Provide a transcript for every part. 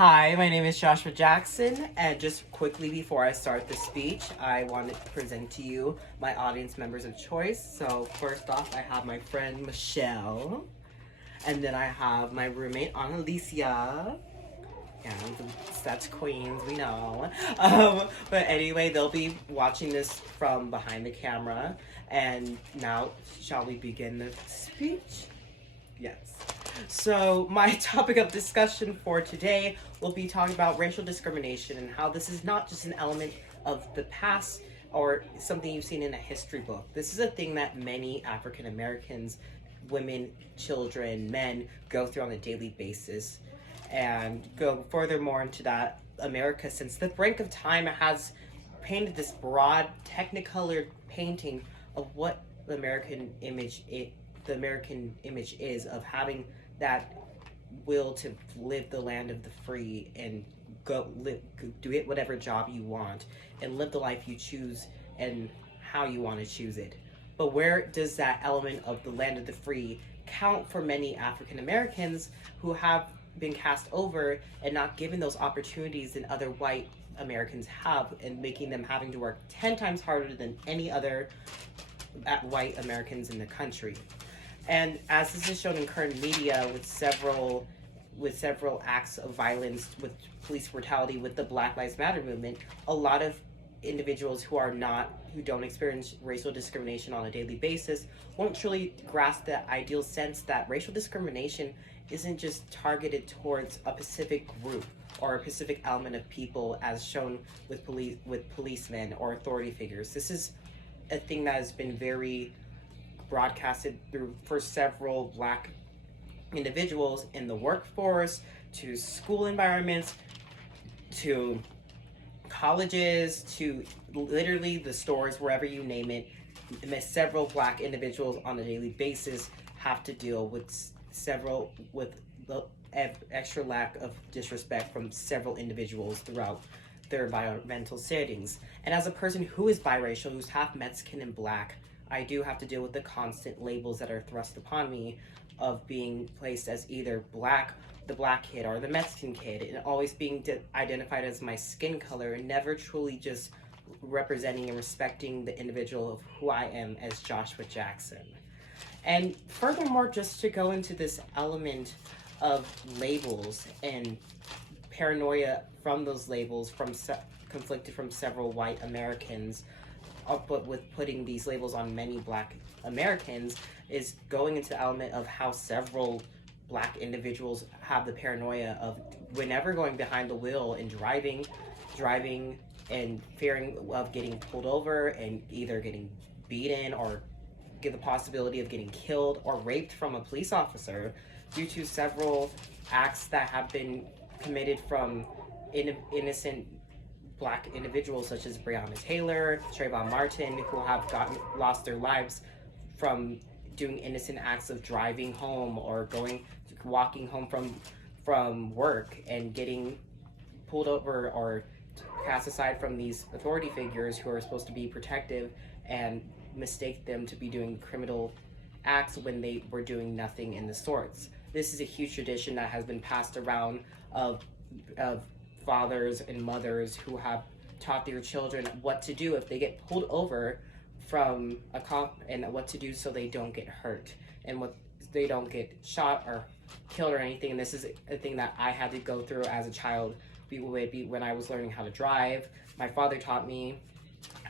Hi, my name is Joshua Jackson, and just quickly before I start the speech, I wanted to present to you my audience members of choice. So first off, I have my friend Michelle, and then I have my roommate Annalicia. Yeah, that's Queens, we know. But anyway, they'll be watching this from behind the camera. And now, shall we begin the speech? Yes. So, my topic of discussion for today will be talking about racial discrimination and how this is not just an element of the past or something you've seen in a history book. This is a thing that many African Americans, women, children, men go through on a daily basis. And go furthermore into that, America, since the brink of time, has painted this broad, technicolored painting of what the American image is of having that will to live the land of the free and do it whatever job you want and live the life you choose and how you want to choose it. But where does that element of the land of the free count for many African Americans who have been cast over and not given those opportunities that other white Americans have, and making them having to work 10 times harder than any other white Americans in the country? And as this is shown in current media with several acts of violence, with police brutality, with the Black Lives Matter movement, a lot of individuals who don't experience racial discrimination on a daily basis won't truly grasp the ideal sense that racial discrimination isn't just targeted towards a specific group or a specific element of people, as shown with policemen or authority figures. This is a thing that has been very broadcasted through for several Black individuals in the workforce, to school environments, to colleges, to literally the stores, wherever you name it. Several Black individuals on a daily basis have to deal with the extra lack of disrespect from several individuals throughout their environmental settings. And as a person who is biracial, who's half Mexican and Black, I do have to deal with the constant labels that are thrust upon me of being placed as either Black, the Black kid, or the Mexican kid, and always being identified as my skin color, and never truly just representing and respecting the individual of who I am as Joshua Jackson. And furthermore, just to go into this element of labels and paranoia from those labels, conflicted from several white Americans, but with putting these labels on many Black Americans, is going into the element of how several Black individuals have the paranoia of, whenever going behind the wheel and driving and fearing of getting pulled over and either getting beaten or get the possibility of getting killed or raped from a police officer due to several acts that have been committed from innocent Black individuals such as Breonna Taylor, Trayvon Martin, who have lost their lives from doing innocent acts of driving home or walking home from work and getting pulled over or cast aside from these authority figures who are supposed to be protective, and mistake them to be doing criminal acts when they were doing nothing in the sorts. This is a huge tradition that has been passed around of fathers and mothers who have taught their children what to do if they get pulled over from a cop, and what to do so they don't get hurt and what they don't get shot or killed or anything. And this is a thing that I had to go through as a child when I was learning how to drive. My father taught me,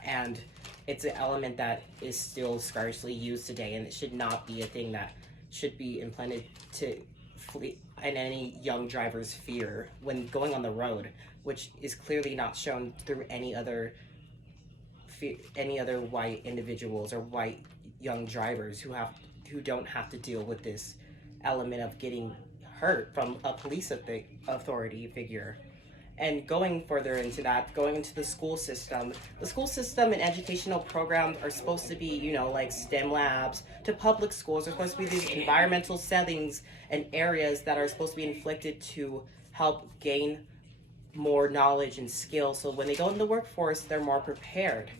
and it's an element that is still scarcely used today, and it should not be a thing that should be implanted in any young driver's fear when going on the road, which is clearly not shown through any other white individuals or white young drivers who don't have to deal with this element of getting hurt from a police authority figure. And going further into that, going into the school system and educational programs are supposed to be, like STEM labs, to public schools are supposed to be these environmental settings and areas that are supposed to be inflicted to help gain more knowledge and skill, so when they go in the workforce, they're more prepared.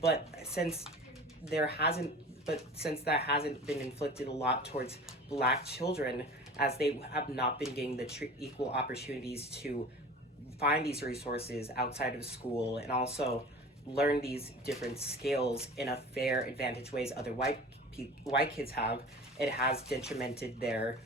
But since that hasn't been inflicted a lot towards Black children, as they have not been getting the equal opportunities to find these resources outside of school and also learn these different skills in a fair advantage ways other white kids have. It has detrimented their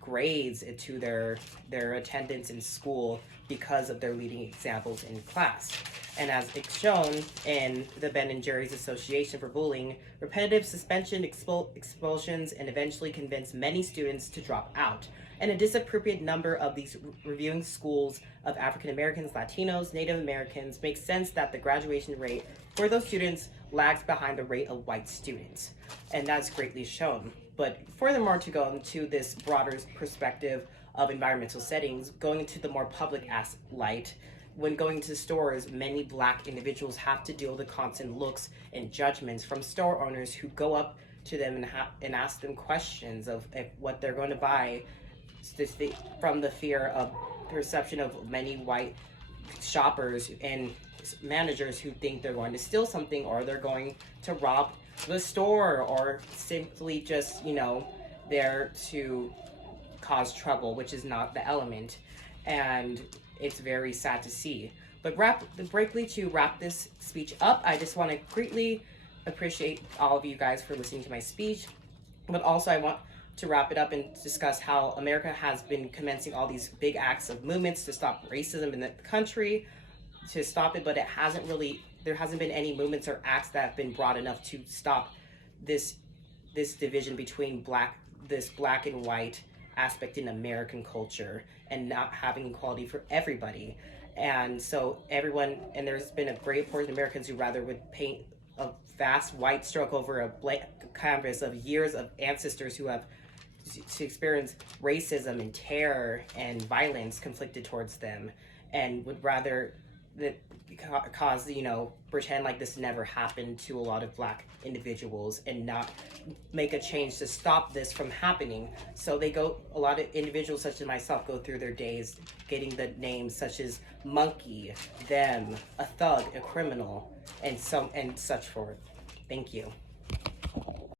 grades, to their attendance in school because of their leading examples in class. And as it's shown in the Ben and Jerry's Association for Bullying, repetitive suspension, expulsions, and eventually convinced many students to drop out. And a disappropriate number of these reviewing schools of African Americans, Latinos, Native Americans makes sense that the graduation rate for those students lags behind the rate of white students. And that's greatly shown. But furthermore, to go into this broader perspective of environmental settings, going into the more public light, when going to stores, many Black individuals have to deal with the constant looks and judgments from store owners who go up to them and ask them questions of what they're going to buy, from the fear of perception of many white shoppers and managers who think they're going to steal something, or they're going to rob the store, or simply just, there to cause trouble, which is not the element. And it's very sad to see. But briefly, to wrap this speech up, I just want to greatly appreciate all of you guys for listening to my speech. But also I want to wrap it up and discuss how America has been commencing all these big acts of movements to stop racism in the country, to stop it, but there hasn't been any movements or acts that have been broad enough to stop this division between this black and white aspect in American culture, and not having equality for everybody. And so there's been a great portion of Americans who rather would paint a vast white stroke over a blank canvas of years of ancestors who have to experience racism and terror and violence conflicted towards them, and would rather that pretend like this never happened to a lot of Black individuals and not make a change to stop this from happening. So a lot of individuals such as myself go through their days getting the names such as monkey, them, a thug, a criminal, and such forth. Thank you.